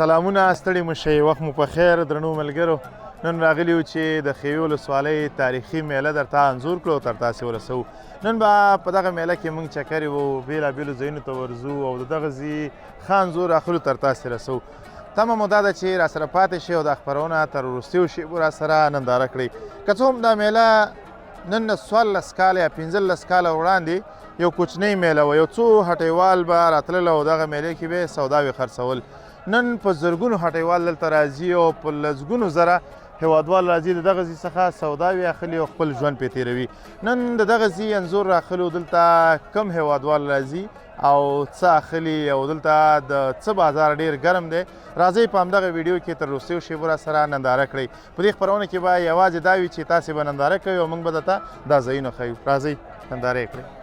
سلامونه ستړي مه شئ وخت مو په خیر درنو ملګرو نن راغلي یو چې د ښېوې ولسوالۍ تاریخي میله درته انځور کړو او تر تاسې ورسوو نن به په دغه میله کې موږ چکرې وو بېلابېلو ځایونو ته ورځو او د دغسې ښه انځور اخلو تر تاسې رسوو تمه مو دا ده چې راسره پاتې شئ او دا خپرونه تر وروستیو شیبو راسره ننداره کړئ که څه هم دا میله نن 14 کاله یا 15 کاله وړاندې یو کوچنۍ میله وه یو څو هټیوال به راتلل او دغه میلې کې به یې سوداوې خرڅول نن په زرګونو هټیوال دلته راځي او په لسګونو زره هیوادوال راځي د دغه ځای څخه سوداوې اخلي او خپل ژوند پرې تېروي نن د دغه ځای انځور راخلو دلته کم هیوادوال راځي او څه اخلي او دلته د څه بازار ډېر ګرم دی راځئ په همدغه ویډیو کې تر وروستیو شیبو راسره ننداره کړئ په دې خپرونه کې به یوازې دا وي چې تاسې به ننداره کوئ او موږ به درته دا ځایونه ښیو راځئ ننداره یې کړئ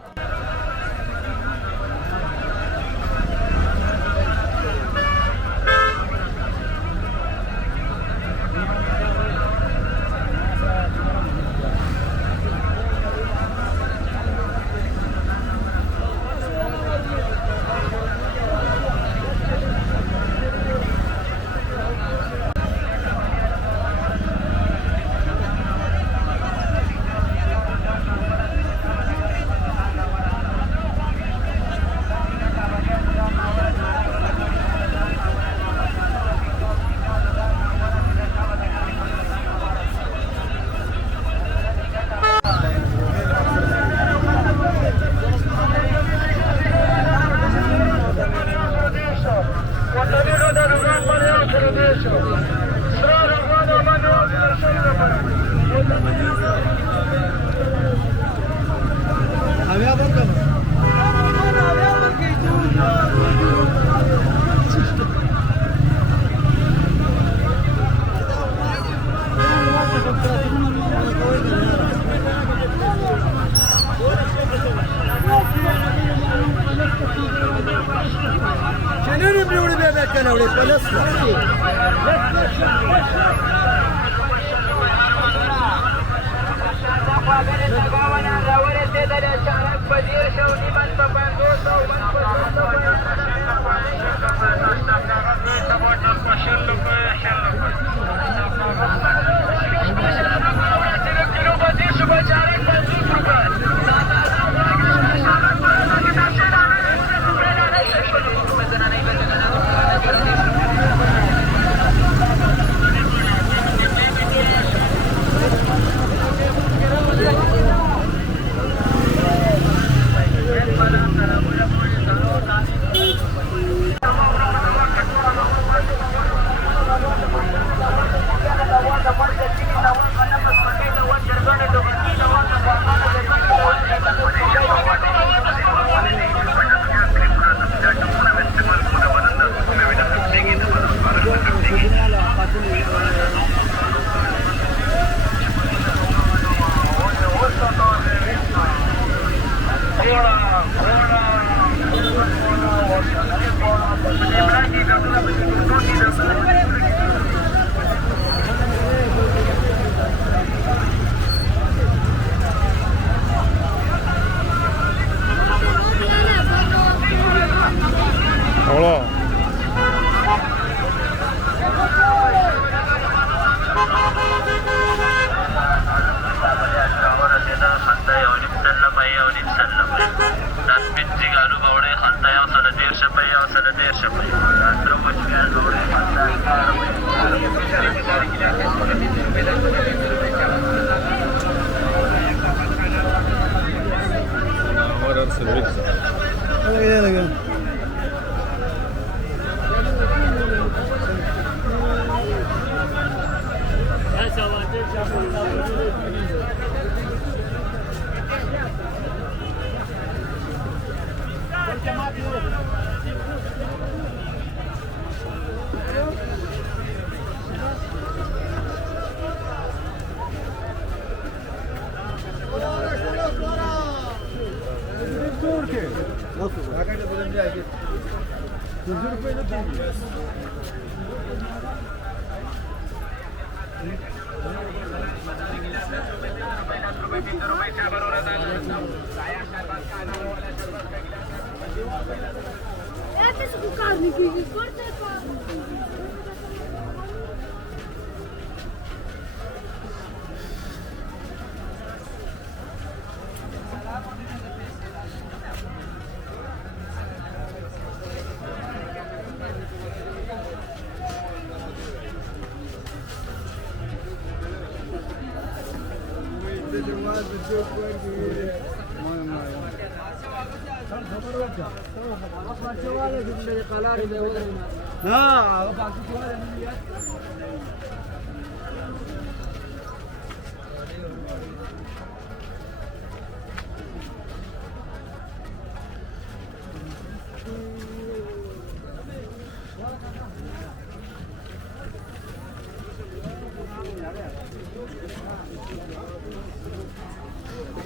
Я без рукавника, не корте.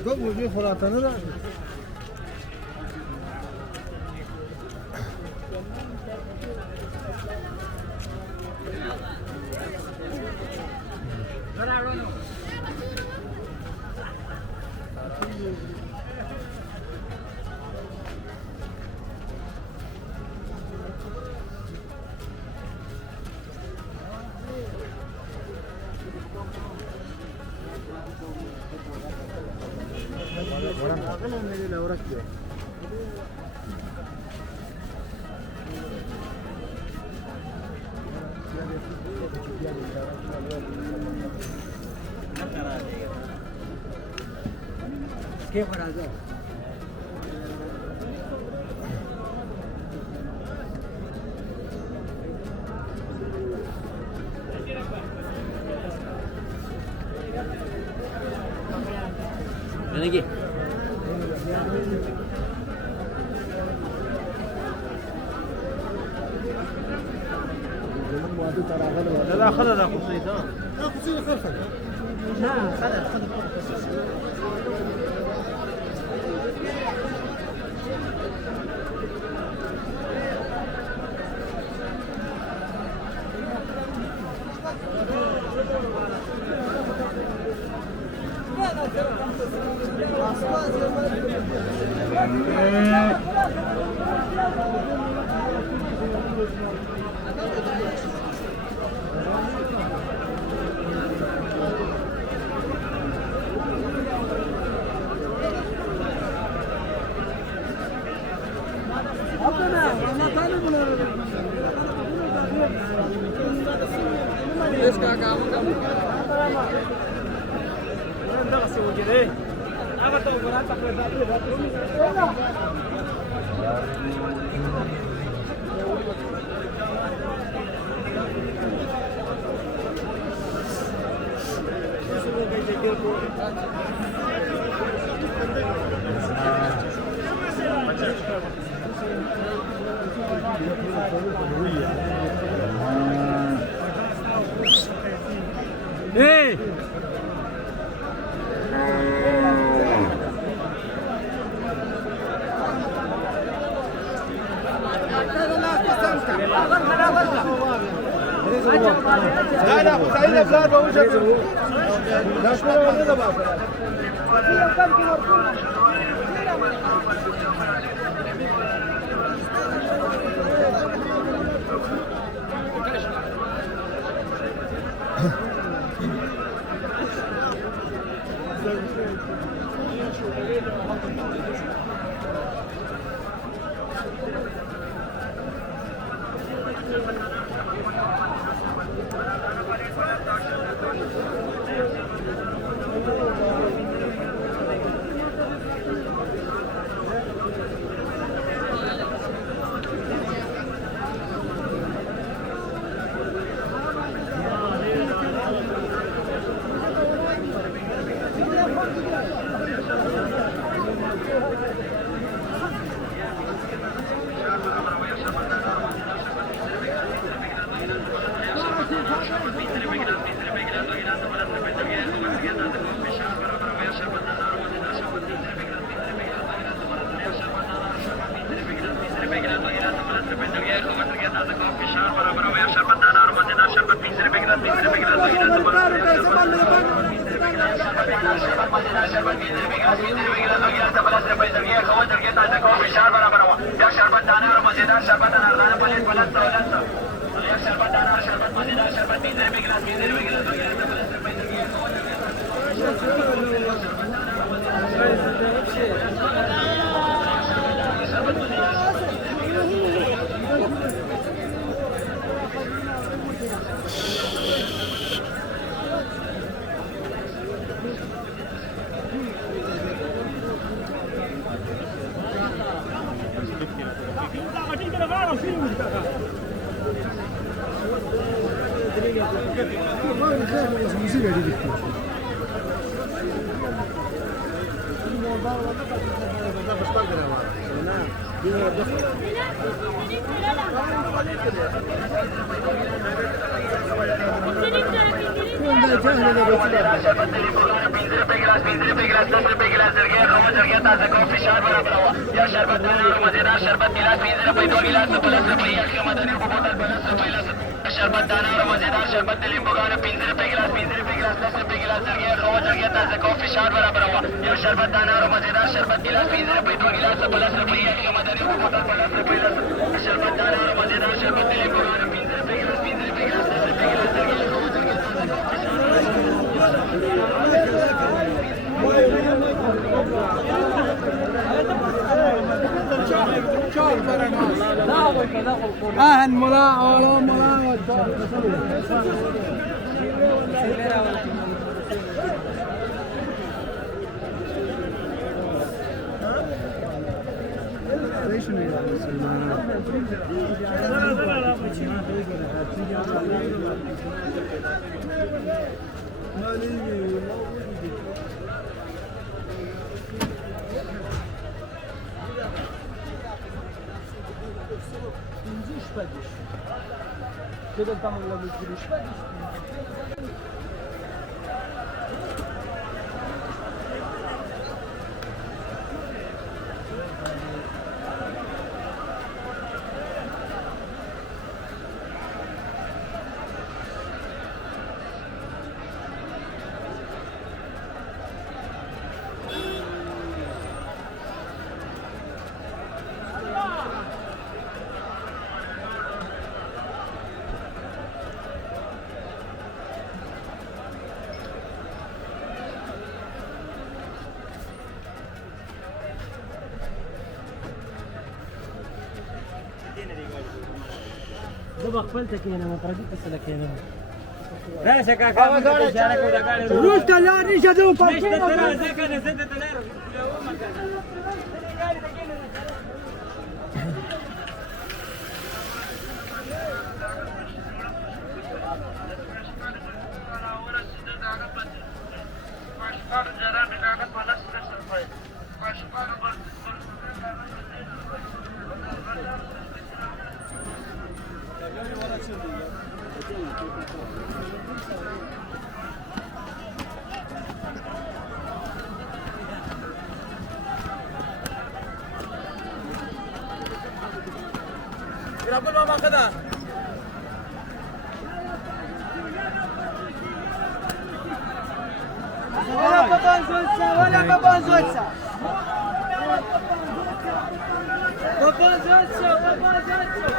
دو بوجی خوراتنه ده ¿Qué para allá? Ven aquí. لا خذ هذا قصيد لا قصيد خذ لا خذ Hey! لا لا سعيد بلاد وجهه لا شنو ولا بقى شربت دانا اور مزیدار شربت لیمبو کا 15 روپے گلاس 10 روپے گلاس درگیا خوا درگیا تازه کافی شار برابر ہوا یا شربت دانا اور مزیدار شربت گلاس 20 روپے 2 گلاس 15 روپے ایک مدنی کو بوتل 15 روپے شربت دانا اور مزیدار شربت لیمبو کا 15 روپے گلاس 10 روپے گلاس درگیا خوا درگیا اهن ملا ولا ملا Kiedy tam byliśmy? زبق فلتك هنا ما ترديت اسلك هنا لا شكاك روش كلار ليش ادو ليش ترى زي كذا زدت تنار Kenapa mama kena? Wala babaan Zolsa, wala babaan Zolsa. Babaan Zolsa, babaan Zolsa.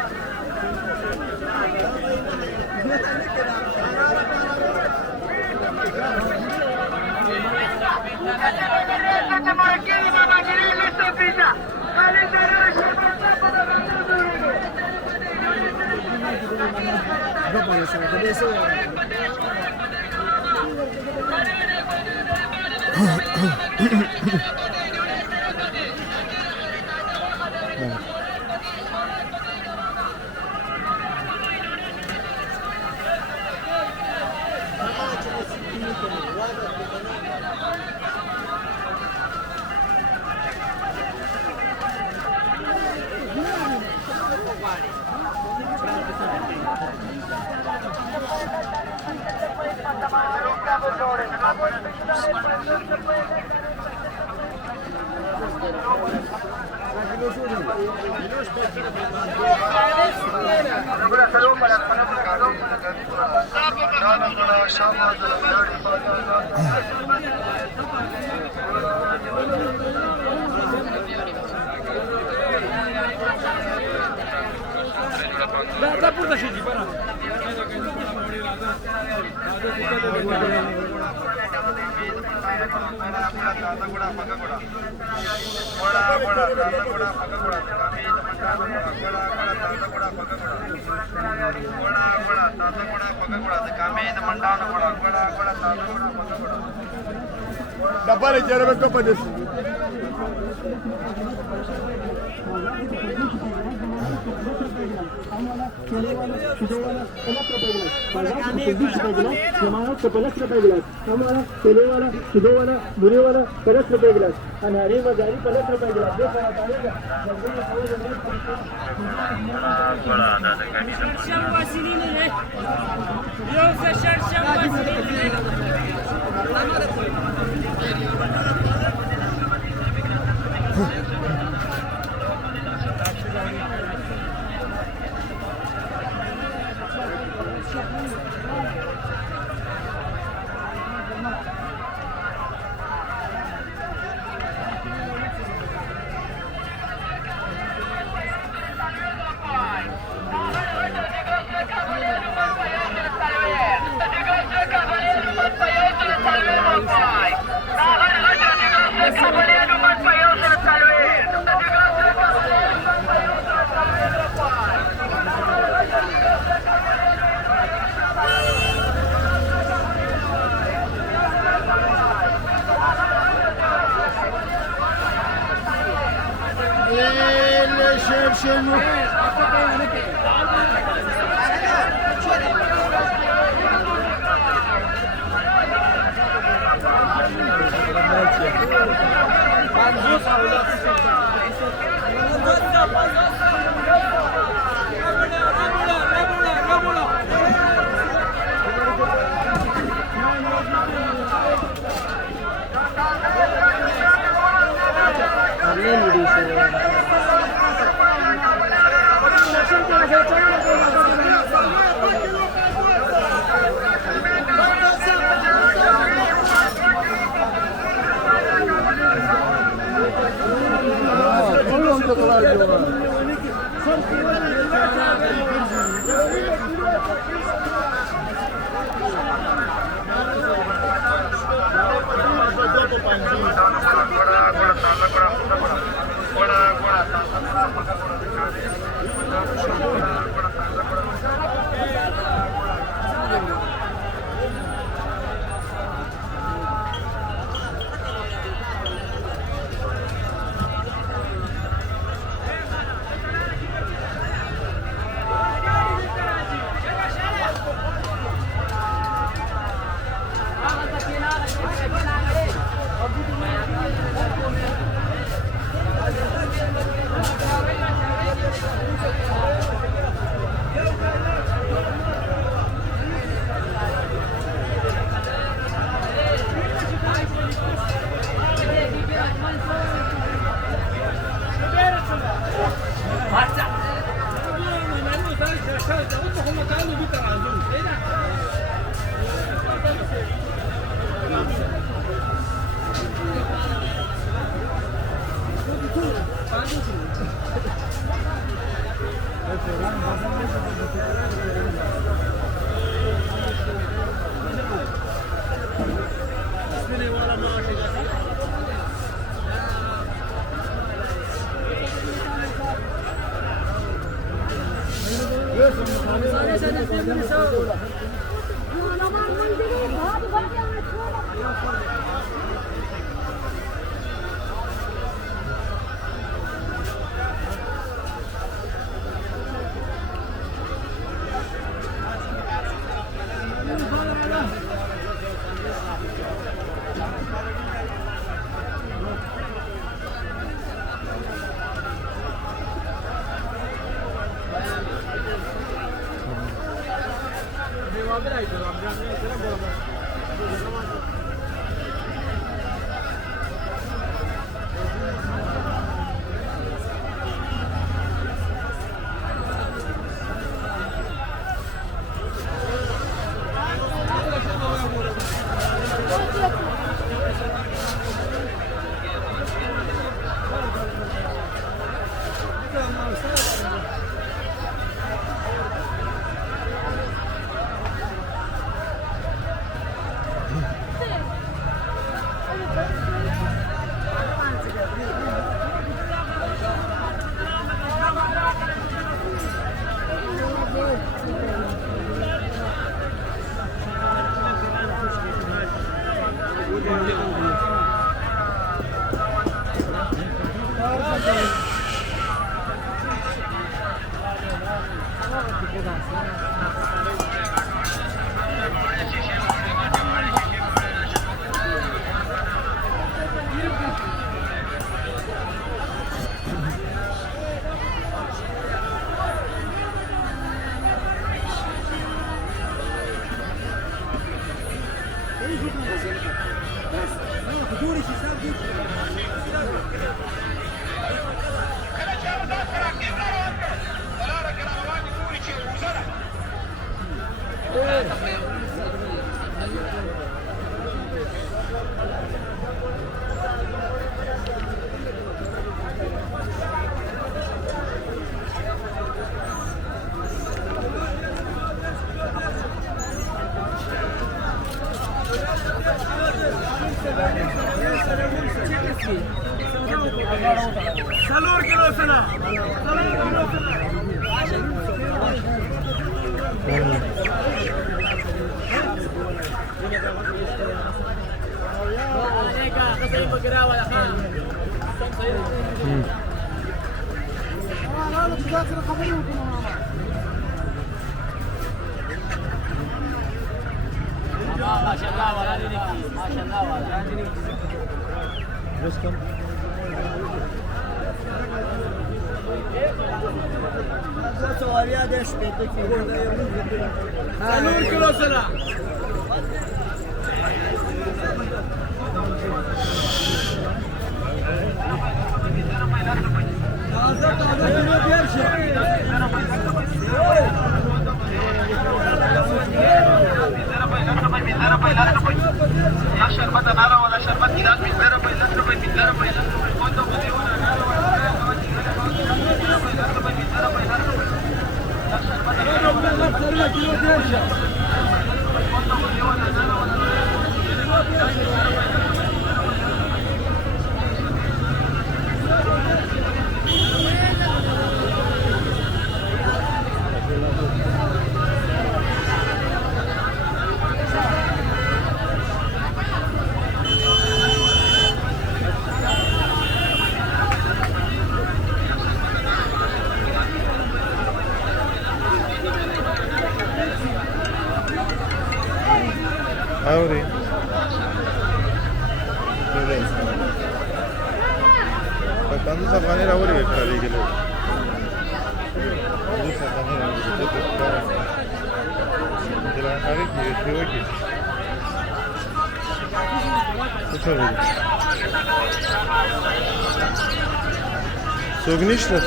Da puta siedzi, pana. Dabare, c'era per colpa di اوري په 50 افغانۍ راوړي کړی کېلو 50 افغانۍ راوړي د لا هغه کې څه وکړي څه وکړي څوک نشته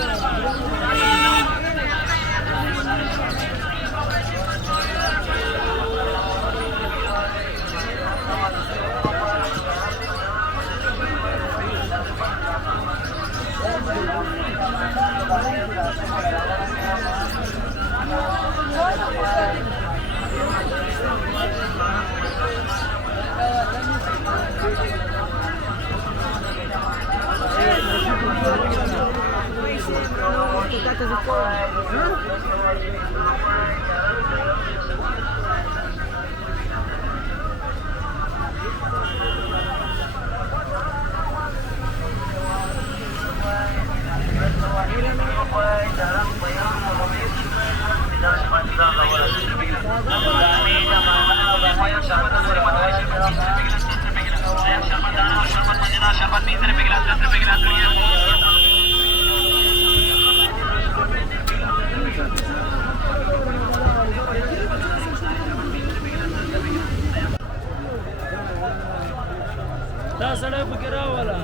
دا سړی پکې راوله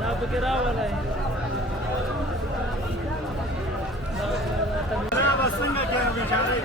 دا پکې راوله څنګه کې بیچاره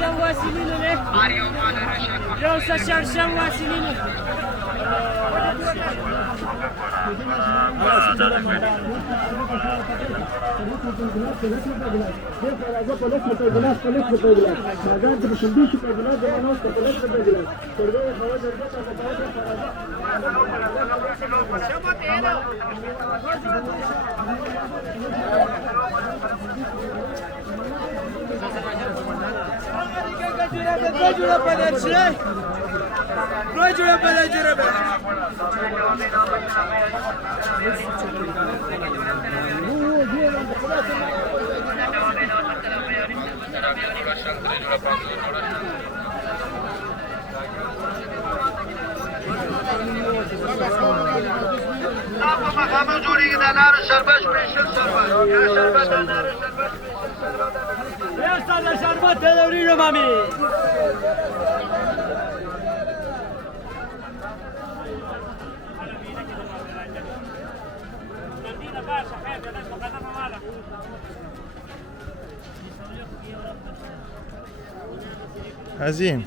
شړشم واسلینو دی یو څه شړشم واسلینو جوړیږي د انارو شربت سپیشل شربت یا شربت د انارو شربت یا ساده شربت د لورینو مامي عظیم